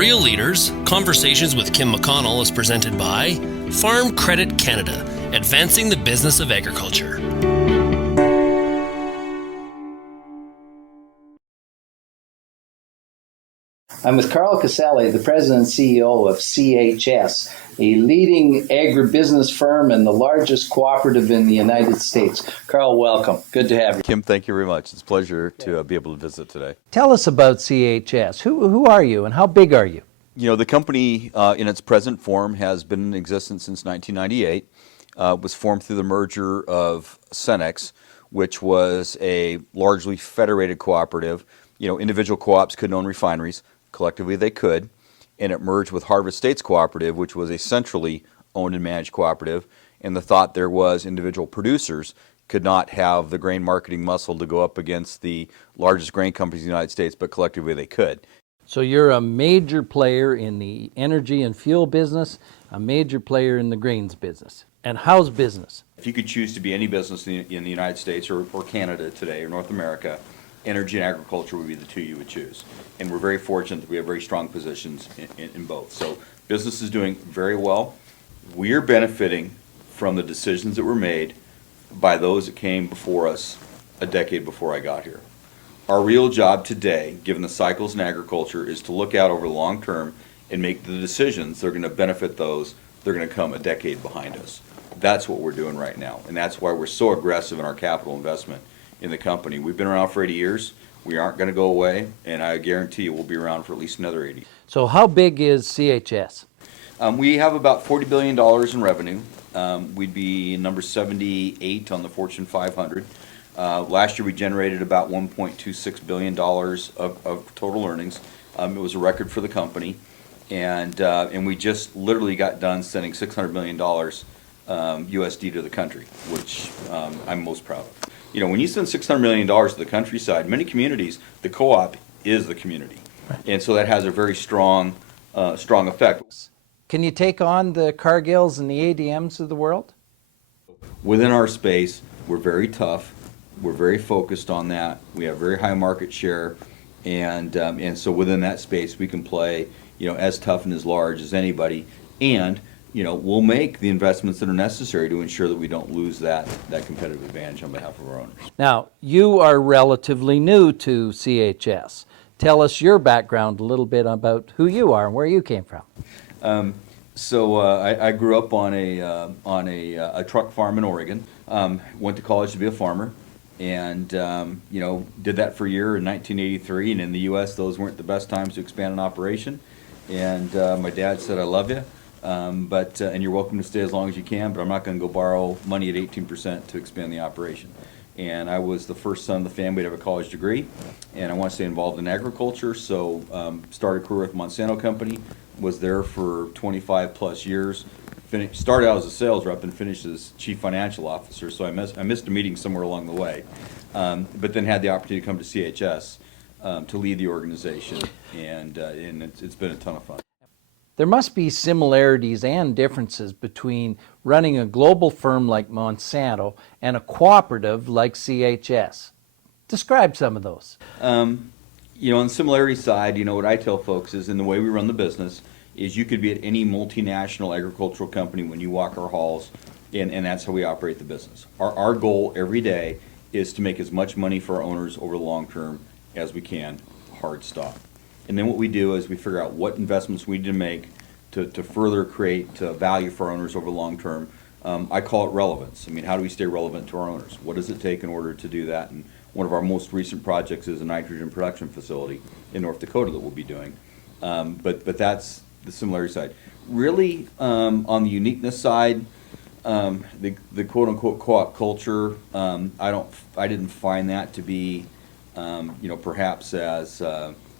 Real Leaders, Conversations with Kim McConnell is presented by Farm Credit Canada, advancing the business of agriculture. I'm with Carl Casale, the President and CEO of CHS, a leading agribusiness firm and the largest cooperative in the United States. Carl, welcome. Good to have you. Kim, thank you very much. It's a pleasure to be able to visit today. Tell us about CHS. Who are you and how big are you? You know, the company in its present form has been in existence since 1998. Was formed through the merger of Cenex, which was a largely federated cooperative. You know, individual co-ops couldn't own refineries. Collectively, they could. And it merged with Harvest States Cooperative, which was a centrally owned and managed cooperative. And the thought there was individual producers could not have the grain marketing muscle to go up against the largest grain companies in the United States, but collectively they could. So you're a major player in the energy and fuel business, a major player in the grains business. And how's business? If you could choose to be any business in the United States or Canada today or North America, energy and agriculture would be the two you would choose. And we're very fortunate that we have very strong positions in both. So business is doing very well. We are benefiting from the decisions that were made by those that came before us a decade before I got here. Our real job today, given the cycles in agriculture, is to look out over the long term and make the decisions that are going to benefit those that are going to come a decade behind us. That's what we're doing right now, and that's why we're so aggressive in our capital investment in the company. We've been around for 80 years. We aren't going to go away, and I guarantee you we'll be around for at least another 80. So how big is CHS? We have about $40 billion in revenue. We'd be number 78 on the Fortune 500. Last year we generated about $1.26 billion of total earnings. It was a record for the company, and we just literally got done sending $600 million USD to the country, which I'm most proud of. You know, when you send $600 million to the countryside, many communities, the co-op is the community. Right. And so that has a very strong effect. Can you take on the Cargills and the ADMs of the world? Within our space, we're very tough. We're very focused on that. We have very high market share. And so within that space, we can play, you know, as tough and as large as anybody. And you know, we'll make the investments that are necessary to ensure that we don't lose that competitive advantage on behalf of our owners. Now, you are relatively new to CHS. Tell us your background a little bit about who you are and where you came from. So I grew up on a truck farm in Oregon. Went to college to be a farmer, and you know, did that for a year in 1983. And in the U.S., those weren't the best times to expand an operation. And my dad said, "I love you. And you're welcome to stay as long as you can, but I'm not going to go borrow money at 18% to expand the operation." And I was the first son of the family to have a college degree, and I want to stay involved in agriculture, so started a career with Monsanto Company, was there for 25 plus years, started out as a sales rep and finished as chief financial officer, so I missed a meeting somewhere along the way, but then had the opportunity to come to CHS to lead the organization, and it's been a ton of fun. There must be similarities and differences between running a global firm like Monsanto and a cooperative like CHS. Describe some of those. You know, on the similarity side, you know, what I tell folks is in the way we run the business is you could be at any multinational agricultural company when you walk our halls, and that's how we operate the business. Our goal every day is to make as much money for our owners over the long term as we can, hard stop. And then what we do is we figure out what investments we need to make to further create value for our owners over the long term. I call it relevance. I mean, how do we stay relevant to our owners? What does it take in order to do that? And one of our most recent projects is a nitrogen production facility in North Dakota that we'll be doing. But that's the similarity side. Really, on the uniqueness side, the quote-unquote co-op culture, I didn't find that to be, you know, perhaps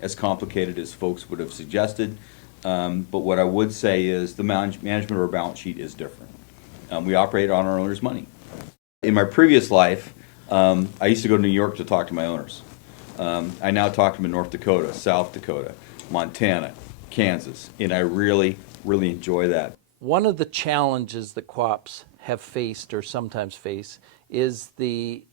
as complicated as folks would have suggested. But what I would say is the management of our balance sheet is different. We operate on our owners' money. In my previous life, I used to go to New York to talk to my owners. I now talk to them in North Dakota, South Dakota, Montana, Kansas, and I really, really enjoy that. One of the challenges that co-ops have faced or sometimes face is the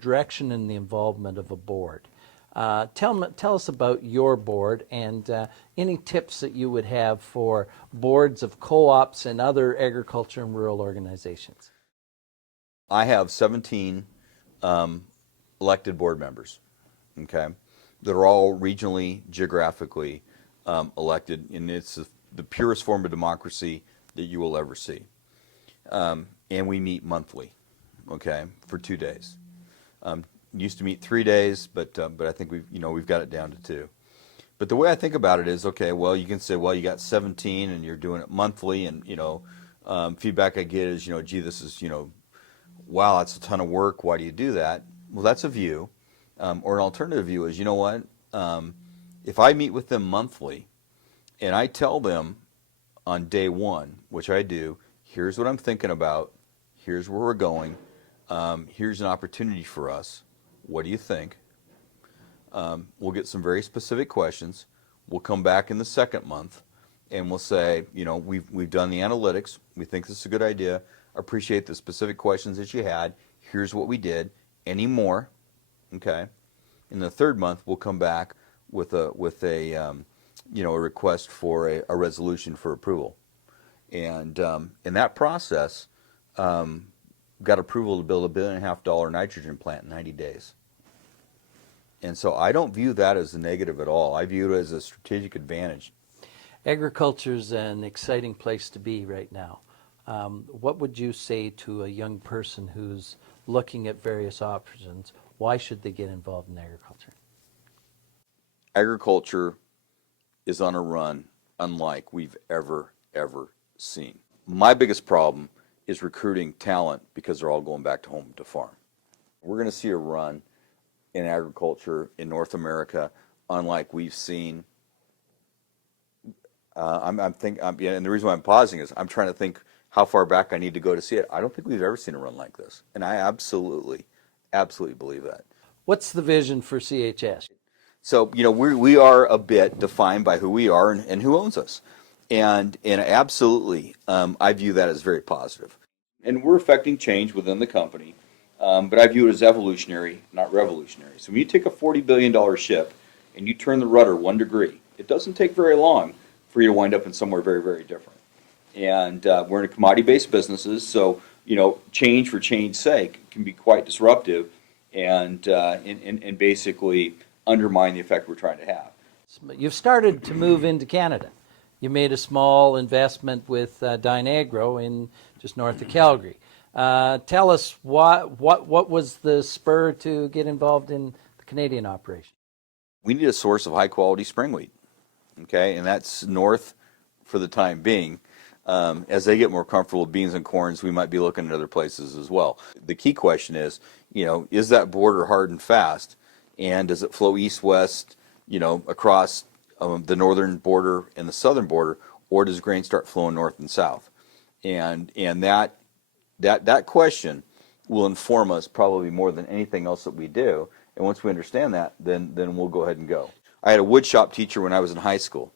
direction and the involvement of a board. Tell us about your board and any tips that you would have for boards of co-ops and other agriculture and rural organizations. I have 17 elected board members, okay, that are all regionally, geographically elected, and it's the purest form of democracy that you will ever see. And we meet monthly, okay, for 2 days. Used to meet 3 days, but I think we've got it down to 2. But the way I think about it is, okay, well, you can say, well, you got 17 and you're doing it monthly, and feedback I get is, gee, this is, wow, that's a ton of work. Why do you do that? Well, that's a view, or an alternative view is, you know what? If I meet with them monthly, and I tell them on day one, which I do, here's what I'm thinking about, here's where we're going, here's an opportunity for us. What do you think? We'll get some very specific questions. We'll come back in the second month, and we'll say, we've done the analytics. We think this is a good idea. Appreciate the specific questions that you had. Here's what we did. Any more? Okay. In the third month, we'll come back with a request for a resolution for approval. And in that process, got approval to build a $1.5 billion nitrogen plant in 90 days. And so I don't view that as a negative at all. I view it as a strategic advantage. Agriculture is an exciting place to be right now. What would you say to a young person who's looking at various options? Why should they get involved in agriculture? Agriculture is on a run unlike we've ever seen. My biggest problem is recruiting talent because they're all going back to home to farm. We're going to see a run in agriculture in North America unlike we've seen. And the reason why I'm pausing is I'm trying to think how far back I need to go to see it. I don't think we've ever seen a run like this, and I absolutely believe that. What's the vision for CHS? So we are a bit defined by who we are and who owns us, and absolutely, I view that as very positive. And we're affecting change within the company, but I view it as evolutionary, not revolutionary. So when you take a $40 billion ship and you turn the rudder 1 degree, it doesn't take very long for you to wind up in somewhere very, very different. And we're in a commodity-based businesses, so change for change's sake can be quite disruptive, and basically undermine the effect we're trying to have. You've started to move into Canada. You made a small investment with Dynagro in just north of Calgary. Tell us what was the spur to get involved in the Canadian operation? We need a source of high-quality spring wheat, okay, and that's north for the time being. As they get more comfortable with beans and corns, we might be looking at other places as well. The key question is that border hard and fast, and does it flow east-west, across the northern border and the southern border, or does grain start flowing north and south? And that question will inform us probably more than anything else that we do. And once we understand that, then we'll go ahead and go. I had a wood shop teacher when I was in high school,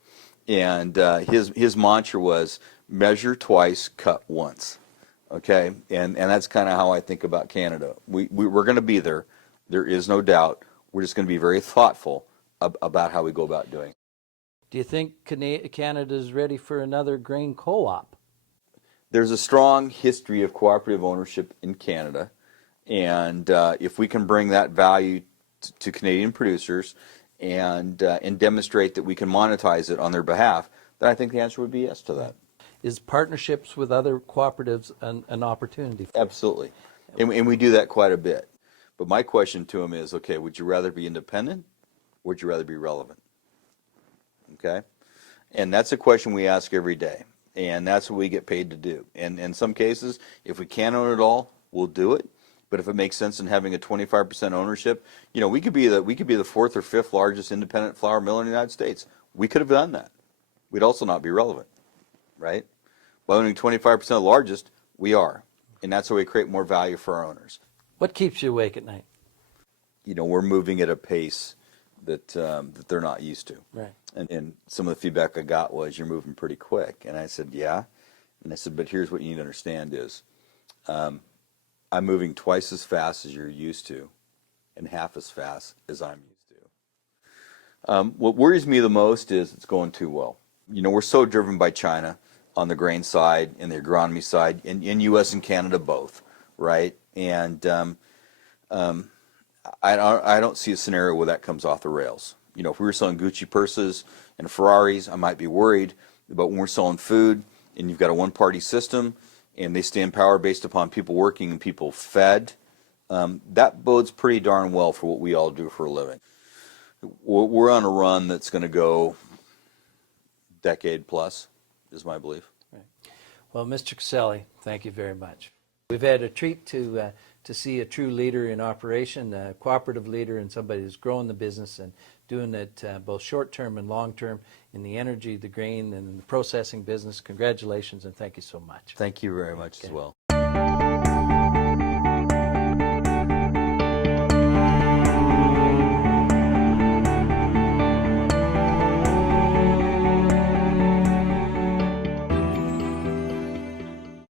and his mantra was measure twice, cut once. Okay, and that's kind of how I think about Canada. We're going to be there. There is no doubt. We're just going to be very thoughtful about how we go about doing it. Do you think Canada is ready for another grain co-op? There's a strong history of cooperative ownership in Canada, and if we can bring that value to Canadian producers and demonstrate that we can monetize it on their behalf, then I think the answer would be yes to that. Is partnerships with other cooperatives an opportunity? Absolutely, and we do that quite a bit. But my question to them is, okay, would you rather be independent, or would you rather be relevant? Okay, and that's a question we ask every day, and that's what we get paid to do. And in some cases, if we can't own it all, we'll do it. But if it makes sense in having a 25% ownership, we could be the fourth or fifth largest independent flour mill in the United States. We could have done that. We'd also not be relevant, right? By owning 25% of the largest, we are, and that's how we create more value for our owners. What keeps you awake at night? We're moving at a pace that they're not used to. Right. And some of the feedback I got was, you're moving pretty quick. And I said, yeah. And I said, but here's what you need to understand is, I'm moving twice as fast as you're used to, and half as fast as I'm used to. What worries me the most is it's going too well. We're so driven by China on the grain side and the agronomy side, in U.S. and Canada both, right? And I don't see a scenario where that comes off the rails. If we were selling Gucci purses and Ferraris, I might be worried. But when we're selling food and you've got a one-party system and they stay in power based upon people working and people fed, that bodes pretty darn well for what we all do for a living. We're on a run that's going to go decade plus, is my belief. Right. Well, Mr. Casale, thank you very much. We've had a treat to see a true leader in operation, a cooperative leader, and somebody who's growing the business and doing it both short-term and long-term in the energy, the grain, and the processing business. Congratulations, and thank you so much. Thank you very much as well.